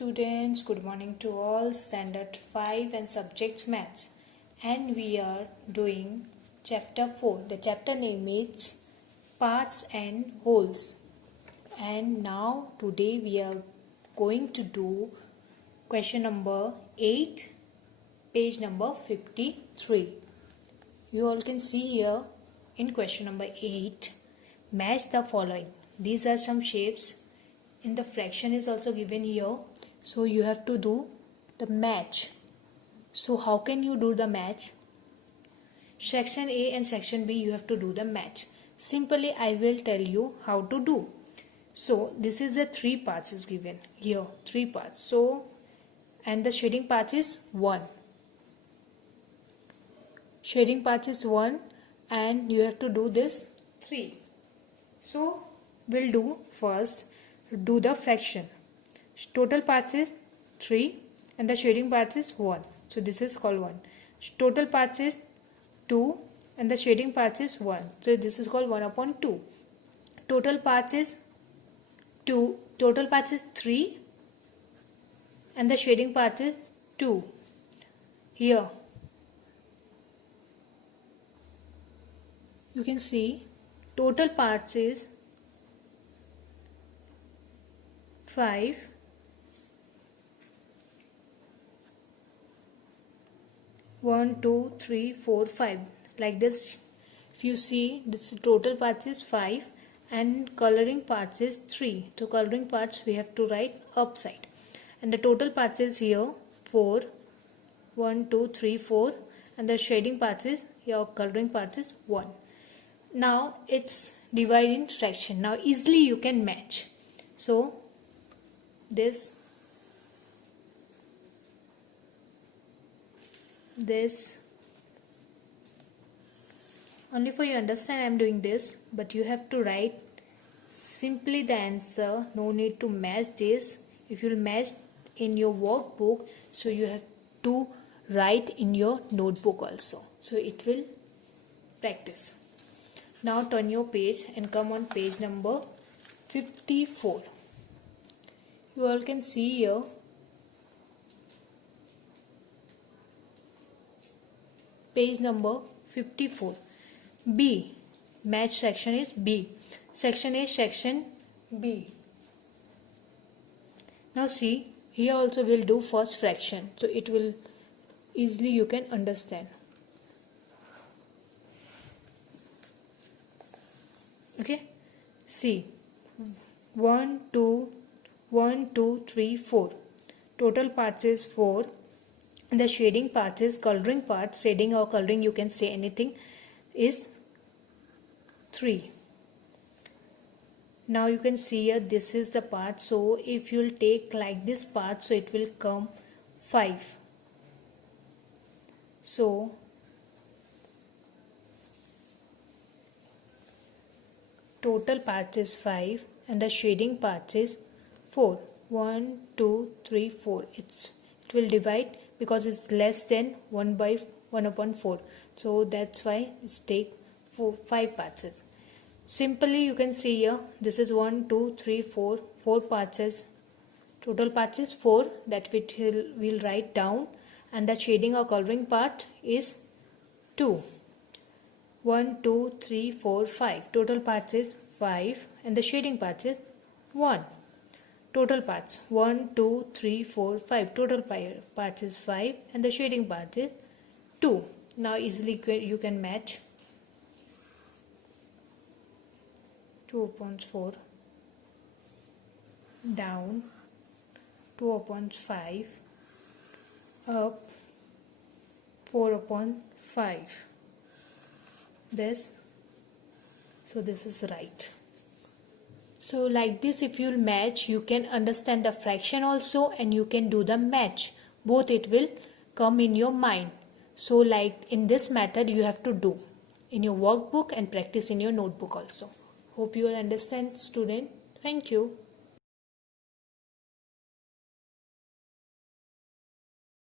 students, good morning to all. Standard 5 and subject maths, and we are doing chapter 4. The chapter name is parts and wholes. And now today we are going to do question number 8, page number 53. You all can see here in question number 8, match the following. These are some shapes. In the fraction is also given here, so you have to do the match. So how can you do the match? Section A and section B, you have to do the match. Simply I will tell you how to do. So this is the 3 parts is given here, 3 parts. So and the shading part is 1. Shading part is 1 and you have to do this 3. So we'll do first. Do the fraction. Total parts is 3 and the shading parts is 1. So this is called 1. Total parts is 2 and the shading parts is 1. So this is called 1 upon 2. Total parts is 2. Total parts is 3 and the shading part is 2. Here you can see total parts is 5, 1, 2, 3, 4, 5. Like this, if you see, this total parts is 5 and coloring parts is 3. So coloring parts we have to write upside. And the total parts is here 4, 1, 2, 3, 4, and the shading parts is here, coloring parts is 1. Now it's divided in fraction. Now easily you can match. So this only for you understand I am doing this, but you have to write simply the answer. No need to match this. If you will match in your workbook, so you have to write in your notebook also, so it will practice. Now turn your page and come on page number 54. You all can see here page number 54. B, match section is B. Section A, section B. Now see, here also we'll do first fraction, so it will easily you can understand. Okay, see 1, 2, 3, 4. Total parts is 4. The shading part is coloring part. Shading or coloring, you can say anything, is 3. Now you can see here this is the part. So if you will take like this part, so it will come 5. So total parts is 5 and the shading parts is 4. 1, 2, 3, 4. It will divide because it's less than 1 by 1 upon 4. So that's why it's take 5 parts. Simply you can see here this is 1, 2, 3, 4. 4 parts. Total parts is 4, that we'll write down, and the shading or coloring part is 2. 1, 2, 3, 4, 5. Total parts is 5 and the shading parts is 1. Total parts 1, 2, 3, 4, 5. Total parts is 5 and the shading part is 2. Now easily you can match. 2 upon 4 down, 2 upon 5 up, 4 upon 5. This, so this is right. So like this, if you'll match, you can understand the fraction also and you can do the match. Both it will come in your mind. So like in this method you have to do in your workbook and practice in your notebook also. Hope you will understand, student. Thank you.